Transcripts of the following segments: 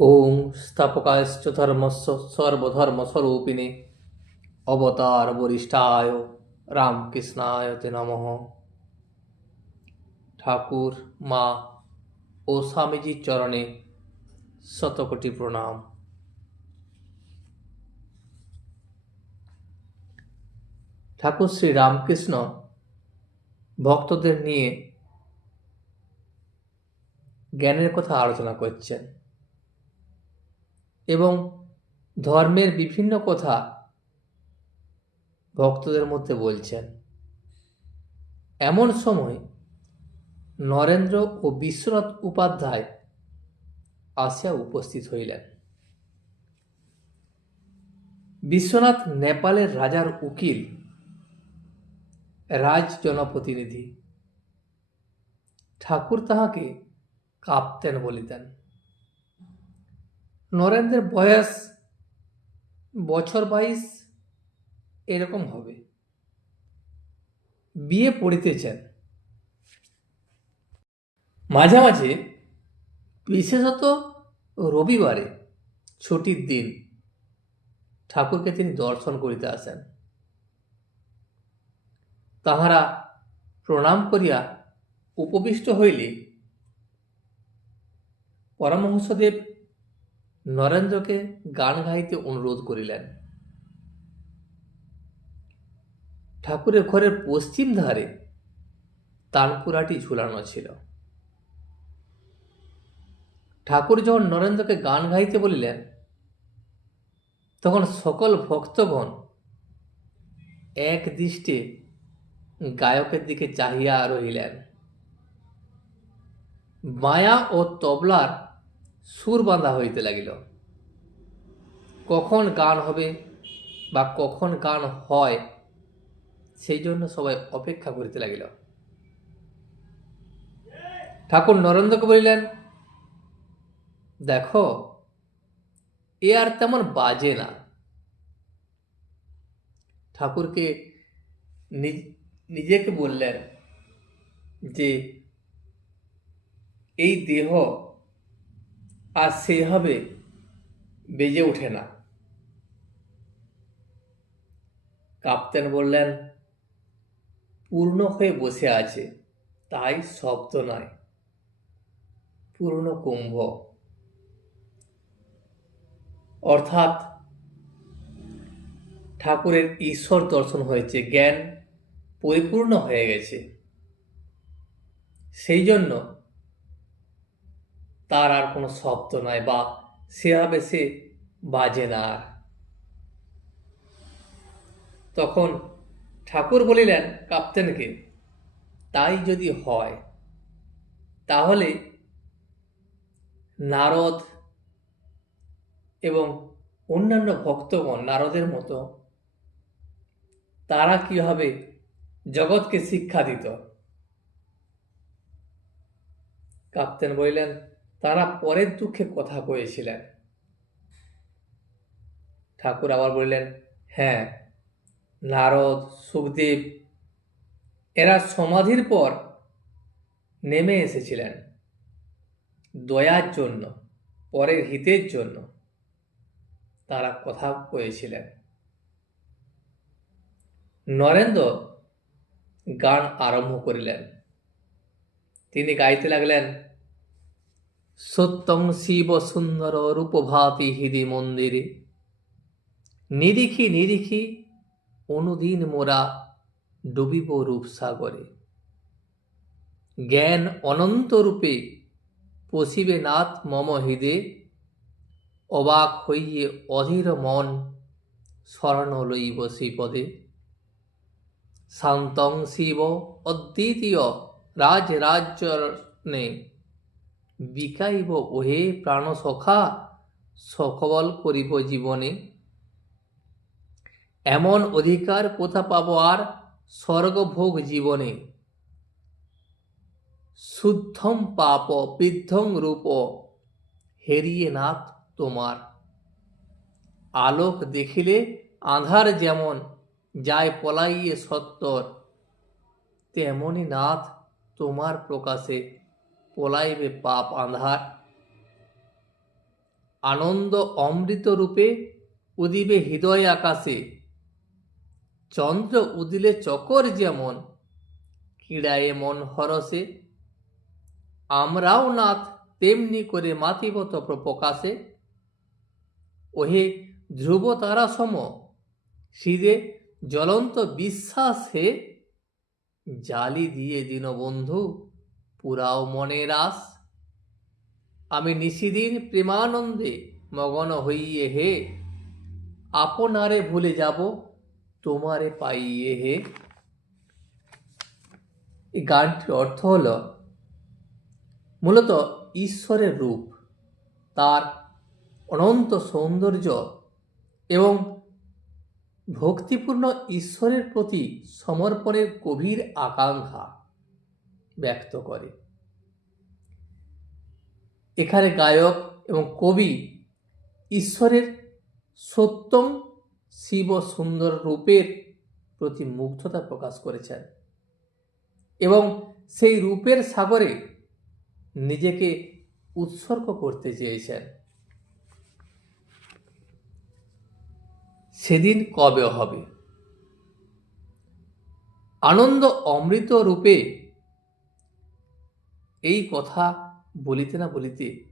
ওং স্থাপকায়শ্চ সর্বধর্মস্বরূপিণে। অবতার বরিষ্ঠায় রামকৃষ্ণায় তে নমঃ। ঠাকুর, মা ও স্বামীজির চরণে শতকোটি প্রণাম। ঠাকুর শ্রী রামকৃষ্ণ ভক্তদের নিয়ে জ্ঞানের কথা আলোচনা করছেন। এবং ধর্মের বিভিন্ন কথা ভক্তদের মধ্যে বলছেন। এমন সময় নরেন্দ্র ও বিশ্বনাথ উপাধ্যায় আসিয়া উপস্থিত হইলেন। বিশ্বনাথ নেপালের রাজার উকিল, রাজ জনপ্রতিনিধি। ঠাকুর তাহাকে কাঁপতেন বলিতেন। নরেন্দ্রের বয়স বছর বাইশ, এরকম হবে। বিয়ে পড়িতেছেন। মাঝে মাঝে বিশেষত রবিবারে ছুটির দিন, ঠাকুরকে তিনি দর্শন করিতে আসেন। তাহারা প্রণাম করিয়া উপবিষ্ট হইলে পরমহংসদেব নরেন্দ্রকে গান গাইতে অনুরোধ করিলেন। ঠাকুরের ঘরের পশ্চিম ধারে তানপুরাটি ঝুলানো ছিল। ঠাকুর যখন নরেন্দ্রকে গান গাইতে বলিলেন, তখন সকল ভক্তগণ এক দৃষ্টে গায়কের দিকে চাহিয়া রহিলেন। মায়া ও তবলার সুর বাঁধা হইতে লাগিল। কখন গান হবে বা কখন গান হয়, সেই জন্য সবাই অপেক্ষা করিতে লাগিল। ঠাকুর নরেন্দ্রকে বলিলেন, দেখো, এ আর তেমন বাজে না। ঠাকুরকে নিজ- নিজেকে বললেন যে, এই দেহ আর সেভাবে বেজে ওঠে না। কাপ্তেন বললেন, পূর্ণ হয়ে বসে আছে, তাই শব্দ নয়, পূর্ণ কুম্ভ। অর্থাৎ ঠাকুরের ঈশ্বর দর্শন হয়েছে, জ্ঞান পরিপূর্ণ হয়ে গেছে। সেই জন্য তার আর কোনো শব্দ নয় বা সেভাবে সে বাজে না তখন ঠাকুর বলিলেন, কাপ্তেনকে, তাই যদি হয়, তাহলে নারদ এবং অন্যান্য ভক্তগণ নারদের মতো, তারা কীভাবে জগৎকে শিক্ষা দিত? কাপ্তেন বলিলেন তারা পরের দুঃখে কথা কয়েছিলেন ঠাকুর আবার বললেন হ্যাঁ নারদ সুখদেব এরা সমাধির পর নেমে এসেছিলেন। দয়ার জন্য, পরের হিতের জন্য তারা কথা কয়েছিলেন নরেন্দ্র গান আরম্ভ করিলেন। তিনি গাইতে লাগলেন সত্যং শিব সুন্দর রূপভাতি হৃদি মন্দিরে। নিরিখি নিরিখি, অনুদিন মোরা ডুবিব রূপসাগরে জ্ঞান অনন্ত রূপে পশিবে নাথ মম হৃদে, অবাক হইয়ে অধীর মন স্মরণ লইব শ্রীপদে। শান্তং শিব অদ্বিতীয় রাজ রাজ্যনে বিকাইব ওহে প্রাণ সখা সকবল করিব জীবনে। এমন অধিকার কোথা পাবো আর স্বর্গভোগ জীবনে? শুদ্ধম পাপ বৃদ্ধং রূপ, হেরিয়ে নাথ তোমার। আলোক দেখিলে আধার যেমন, যায় পলাইয়ে সত্তর, তেমনি নাথ তোমার প্রকাশে। পলাইবে পাপ আঁধার আনন্দ অমৃত রূপে উদিবে হৃদয় আকাশে। চন্দ্র উদিলে চকর যেমন, ক্রীড়ায় মন হরসে। আমরাও নাথ তেমনি করে মাতিবত প্রকাশে। ওহে ধ্রুব তারা সম হৃদে জ্বলন্ত বিশ্বাসে, জালি দিয়ে দীনবন্ধু পুরাও মনে আস আমি নিশিদিন প্রেমানন্দে মগন হইয়ে হে। আপনারে ভুলে যাব, তোমারে পাইয়ে হে। এই গানটির অর্থ হল, মূলত ঈশ্বরের রূপ, তার অনন্ত সৌন্দর্য এবং ভক্তিপূর্ণ ঈশ্বরের প্রতি সমর্পণের গভীর আকাঙ্ক্ষা। ব্যক্ত করে। এখানে গায়ক এবং কবি ঈশ্বরের সত্যম শিব সুন্দর রূপের প্রতি মুগ্ধতা প্রকাশ করেছেন এবং সেই রূপের সাগরে নিজেকে উৎসর্গ করতে চেয়েছেন। সেদিন কবে হবে? আনন্দ অমৃত রূপে এই কথা বলিতে না বলিতে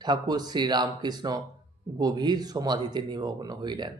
ঠাকুর শ্রী রামকৃষ্ণ গভীর সমাধিতে নিমগ্ন হইলেন।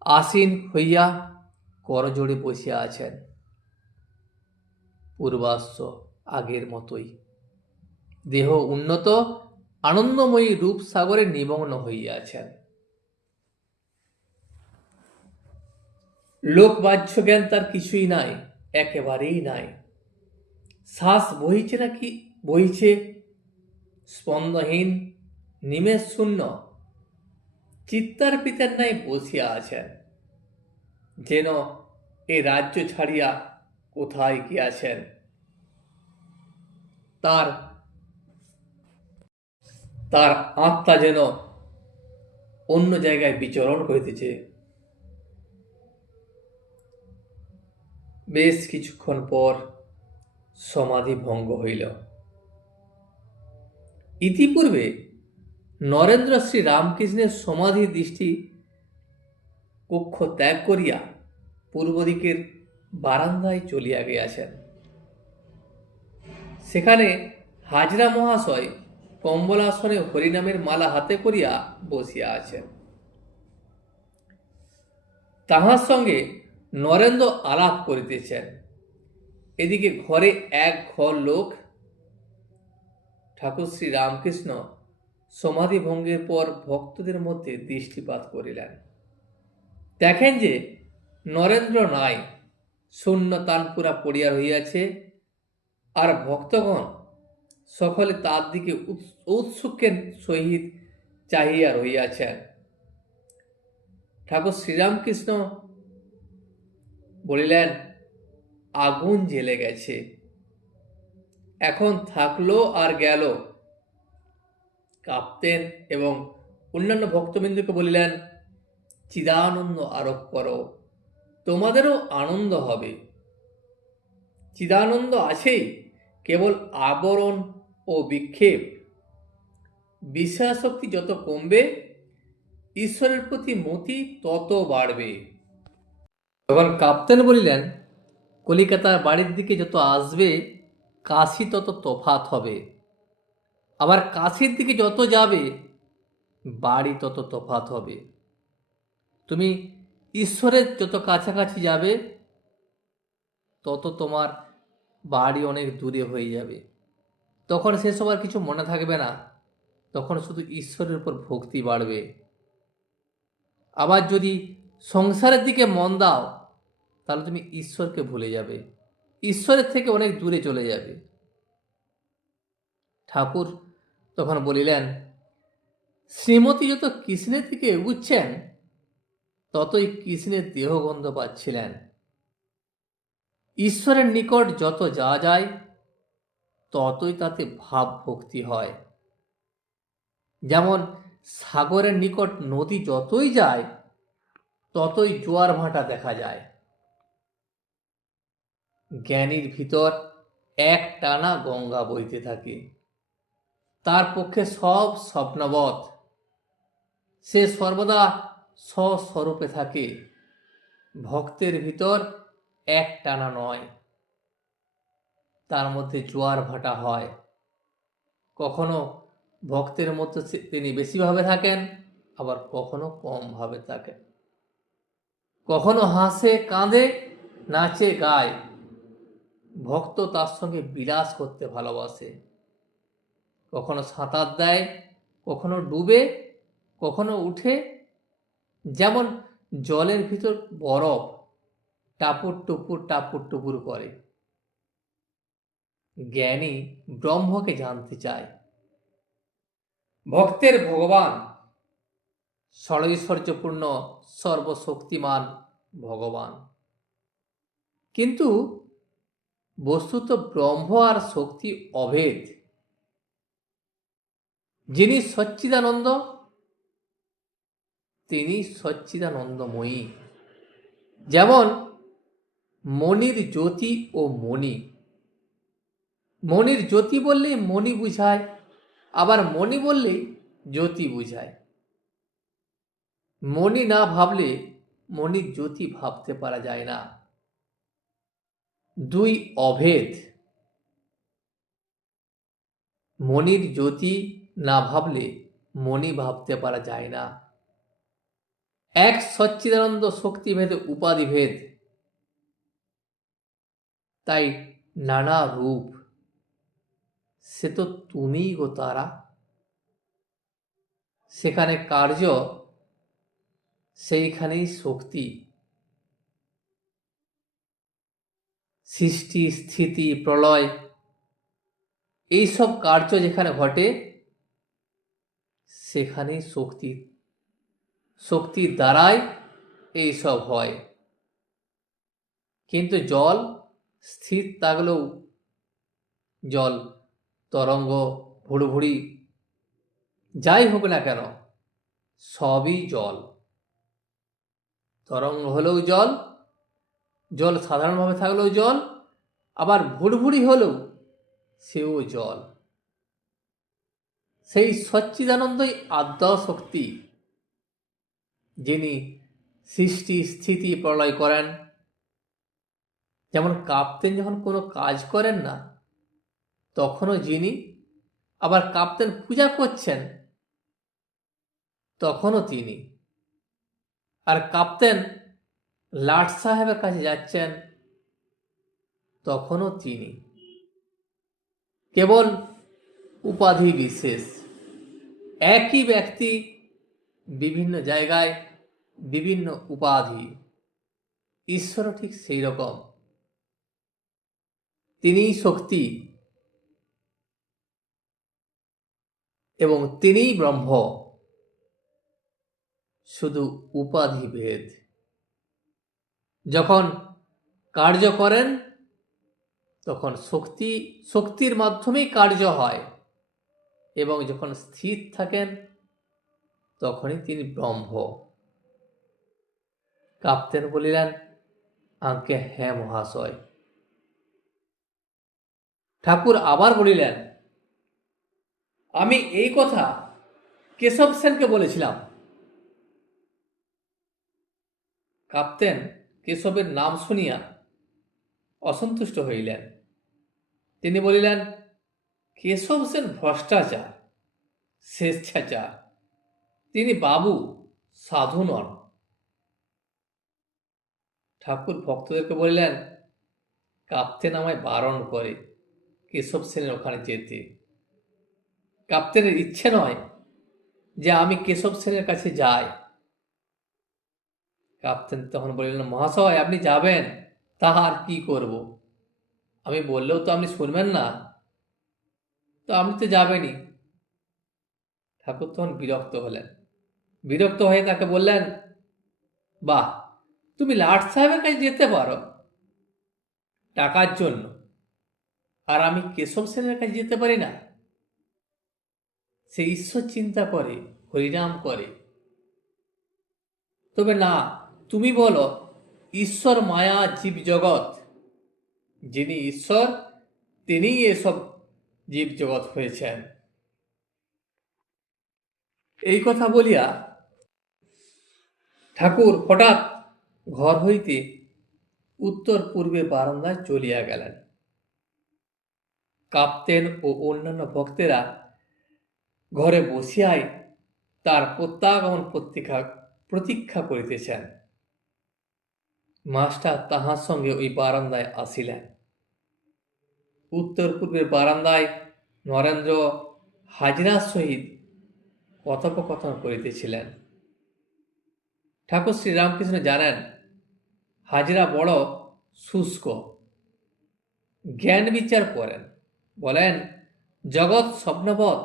আসীন হইয়া করজোড়ে বসিয়া আছেন। পূর্বাশ্ব আগের মতোই। দেহ উন্নত, আনন্দময়ী রূপ সাগরে নিমগ্ন হইয়াছেন লোকবাহ্য জ্ঞান তার কিছুই নাই, একেবারেই নাই। শ্বাস বহিছে নাকি? বহিছে। স্পন্দহীন নিমেষ শূন্য চিত্তার পিতার নাই বসিয়া আছেন। যেন এই রাজ্য ছাড়িয়া কোথায় গিয়াছেন তার তার আত্মা যেন অন্য জায়গায় বিচরণ করিতেছে। বেশ কিছুক্ষণ পর সমাধি ভঙ্গ হইল। ইতিপূর্বে নরেন্দ্র শ্রী রামকৃষ্ণের সমাধি দৃষ্টি কক্ষ ত্যাগ করিয়া পূর্ব দিকের বারান্দায় চলিয়া গিয়াছেন। সেখানে হাজরা মহাশয় কম্বলাসনে হরিনামের মালা হাতে করিয়া বসিয়া আছেন। তাহার সঙ্গে নরেন্দ্র আলাপ করিতেছেন। এদিকে ঘরে এক ঘর লোক, ঠাকুর শ্রী রামকৃষ্ণ সমাধি ভঙ্গের পর ভক্তদের মধ্যে দৃষ্টিপাত করিলেন। দেখেন যে নরেন্দ্র নাই, শূন্য তানপুরা পড়িয়া রহিয়াছে আর ভক্তগণ সকলে তার দিকে উৎস- ঔৎসুক্যের সহিত চাহিয়া রহিয়াছেন। ঠাকুর শ্রীরামকৃষ্ণ বলিলেন আগুন জ্বেলে গেছে। এখন থাকল আর গেল। কাঁপতেন এবং অন্যান্য ভক্তবৃন্দকে বলিলেন, চিদানন্দ আরোপ করো, তোমাদেরও আনন্দ হবে। চিদানন্দ আছেই, কেবল আবরণ ও বিক্ষেপ। বিশ্বাসক্তি যত কমবে, ঈশ্বরের প্রতি মতি তত বাড়বে। তখন কাপ্তেন বলিলেন কলিকাতার বাড়ির দিকে যত আসবে, কাশি তত তফাত হবে। আবার কাশির দিকে যত যাবে, বাড়ি তত তফাত হবে। তুমি ঈশ্বরের যত কাছাকাছি যাবে, তত তোমার বাড়ি অনেক দূরে হয়ে যাবে। তখন সেসব আর কিছু মনে থাকবে না। তখন শুধু ঈশ্বরের উপর ভক্তি বাড়বে। আবার যদি সংসারের দিকে মন দাও তাহলে তুমি ঈশ্বরকে ভুলে যাবে। ঈশ্বরের থেকে অনেক দূরে চলে যাবে। ঠাকুর তখন বলিলেন, শ্রীমতী যত কৃষ্ণের দিকে এগুচ্ছেন, ততই কৃষ্ণের দেহগন্ধ পাচ্ছিলেন। ঈশ্বরের নিকট যত যাওয়া যায়, ততই তাতে ভাব ভক্তি হয়। যেমন সাগরের নিকট নদী যতই যায়, ততই জোয়ার ভাটা দেখা যায়। জ্ঞানীর ভিতর এক টানা গঙ্গা বইতে থাকে। তার পক্ষে সব স্বপ্নবৎ সে সর্বদা স্বস্বরূপে থাকে। ভক্তের ভিতর এক টানা নয়। তার মধ্যে জোয়ার ভাটা হয়। কখনো ভক্তের সে- তিনি বেশিভাবে থাকেন, আবার কখনো কম ভাবে থাকেন। কখনো হাসে, কাঁদে, নাচে, গায়। ভক্ত তার সঙ্গে বিলাস করতে ভালোবাসে। কখনো সাঁতার দেয়, কখনো ডুবে, কখনো উঠে। যেমন জলের ভিতর বরফ টাপুর টুপুর টাপুর টুপুর করে। জ্ঞানী ব্রহ্মকে জানতে চায়। ভক্তের ভগবান ষড়ৈশ্বর্যপূর্ণ সর্বশক্তিমান ভগবান। কিন্তু বস্তুত ব্রহ্ম আর শক্তি অভেদ। যিনি সচ্চিদানন্দ, তিনি সচ্চিদানন্দময়ী। যেমন মনির জ্যোতি ও মণি। মনির জ্যোতি বললেই মণি বুঝায়, আবার মণি বললেই জ্যোতি বুঝায়। মণি না ভাবলে মনির জ্যোতি ভাবতে পারা যায় না। দুই অভেদ। মনির জ্যোতি না ভাবলে মণি ভাবতে পারা যায় না। এক সচ্চিদানন্দ শক্তিভেদে উপাধিভেদ তাই নানা রূপ, সে তো তুমিই গো তারা। সেখানে কার্য, সেইখানেই শক্তি। সৃষ্টি, স্থিতি, প্রলয়, এইসব কার্য যেখানে ঘটে, সেখানেই শক্তি, শক্তির দ্বারাই এইসব হয়। কিন্তু জল স্থির থাকলেও, জল, তরঙ্গ, ভুড়ুভুড়ি, যাই হোক না কেন, সবই জল। তরঙ্গ হলেও জল জল সাধারণভাবে থাকলেও জল, আবার ভুড়ভুড়ি হলেও সেও জল। সেই সচ্চিদানন্দই আদ্য শক্তি, যিনি সৃষ্টি, স্থিতি প্রলয় করেন। যেমন কাপ্তেন যখন কোনো কাজ করেন না, তখনও যিনি আবার কাপ্তেন পূজা করছেন, তখনও তিনি। আর কাপ্তেন লাট সাহেবের কাছে যাচ্ছেন, তখনও তিনি। কেবল উপাধি বিশেষ। একই ব্যক্তি বিভিন্ন জায়গায় বিভিন্ন উপাধি। ঈশ্বরও ঠিক সেই রকম। তিনিই শক্তি। এবং তিনিই ব্রহ্ম। শুধু উপাধি ভেদ। যখন কার্য করেন, তখন শক্তি, শক্তির মাধ্যমেই কার্য হয়। এবং যখন স্থির থাকেন, তখনই তিনি ব্রহ্ম। কাপ্তেন বলিলেন আঙ্কে হ্যাঁ মহাশয়। ঠাকুর আবার বলিলেন, আমি এই কথা কেশব সেনকে বলেছিলাম। কাপ্তেন কেশবের নাম শুনিয়া অসন্তুষ্ট হইলেন। তিনি বলিলেন, কেশব সেন ভ্রষ্টাচার, স্বেচ্ছাচার। তিনি বাবু, সাধু নন। ঠাকুর ভক্তদেরকে বললেন, কাপ্তেন আমায় বারণ করে, কেশব সেনের ওখানে যেতে। কাপ্তেনের ইচ্ছে নয় যে আমি কেশব সেনের কাছে যাই। কাপ্তেন তখন বললেন, মহাশয়, আপনি যাবেন, তাহার কি করব? আমি বললেও তো আপনি শুনবেন না। তো আপনি তো যাবেনই। ঠাকুর তখন বিরক্ত হলেন। বিরক্ত হয়ে তাকে বললেন, বাহ, তুমি লাট সাহেবের কাছে যেতে পারো টাকার জন্য। আর আমি কেশব সেনের কাছে যেতে পারি না। সে ঈশ্বর চিন্তা করে, হরিনাম করে। তবে না তুমি বলো, ঈশ্বর মায়া জীব জগৎ। যিনি ঈশ্বর, তিনিই এসব জীব জগৎ হয়েছেন। এই কথা বলিয়া ঠাকুর হঠাৎ ঘর হইতে উত্তর পূর্বে বারান্দায় চলিয়া গেলেন। কাপ্তেন ও অন্যান্য ভক্তেরা ঘরে বসিয়াই তার প্রত্যাগমন প্রতীক্ষা প্রতীক্ষা করিতেছেন। মাস্টার তাহার সঙ্গে ওই বারান্দায় আসিলেন। উত্তর পূর্বের বারান্দায় নরেন্দ্র হাজরার সহিত কথোপকথন করিতেছিলেন। ঠাকুর শ্রীরামকৃষ্ণ জানেন, হাজরা বড় শুষ্ক জ্ঞান বিচার করেন। বলেন, জগৎ স্বপ্নবৎ,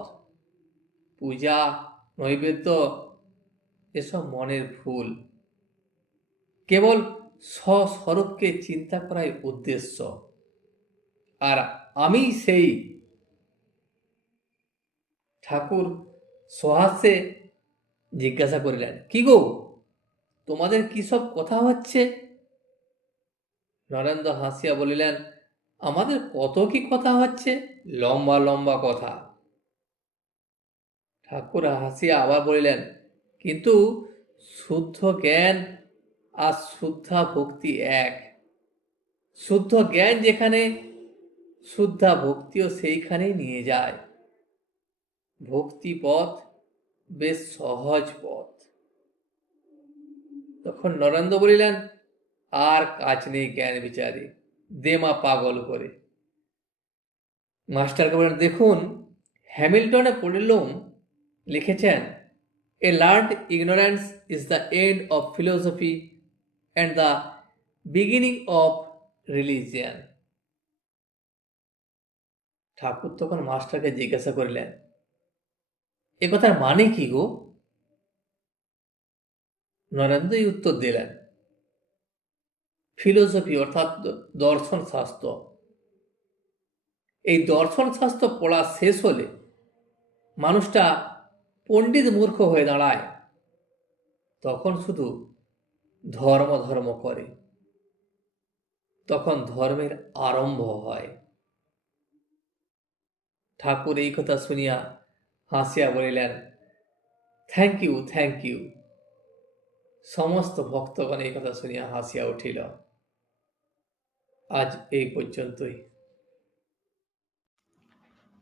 পূজা, নৈবেদ্য, এসব মনের ভুল কেবল স্বস্বরূপকে চিন্তা করাই উদ্দেশ্য। আর আমি সেই ঠাকুর সহাস্যে জিজ্ঞাসা করিলেন, কি গো, তোমাদের কি সব কথা হচ্ছে? নরেন্দ্র হাসিয়া বলিলেন, আমাদের কত কি কথা হচ্ছে? লম্বা লম্বা কথা। ঠাকুর হাসিয়া আবার বলিলেন, কিন্তু শুদ্ধ জ্ঞান আর শুদ্ধা ভক্তি এক। শুদ্ধ জ্ঞান যেখানে, শুদ্ধা ভক্তিও সেইখানেই নিয়ে যায়। ভক্তি পথ বেশ সহজ পথ। তখন নরেন্দ্র বলিলেন, আর কাজ নেই জ্ঞান বিচারে দেমা পাগল করে। মাস্টারকে বলেন দেখুন, হ্যামিল্টনে পড়িলুম লিখেছেন a learned ignorance is the end of philosophy and the beginning of religion Thakur তখন মাস্টারকে জিজ্ঞাসা করিলেন, এ কথার মানে কি গো? নরেন্দ্রই উত্তর দিলেন, ফিলোসফি অর্থাৎ দর্শন শাস্ত্র। এই দর্শন শাস্ত্র পড়া শেষ হলে মানুষটা পণ্ডিত মূর্খ হয়ে দাঁড়ায়। তখন শুধু ধর্ম ধর্ম করে, তখন ধর্মের আরম্ভ হয়। ঠাকুর এই কথা শুনিয়া হাসিয়া বলিলেন থ্যাংক ইউ থ্যাংক ইউ সমস্ত ভক্তগণ এই কথা শুনিয়া হাসিয়া উঠিল। আজ এই পর্যন্তই।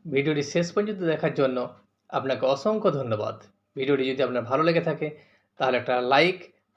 ভিডিওটি শেষ পর্যন্ত দেখার জন্য আপনাকে অসংখ্য ধন্যবাদ। ভিডিওটি যদি আপনার ভালো লেগে থাকে, তাহলে একটা লাইক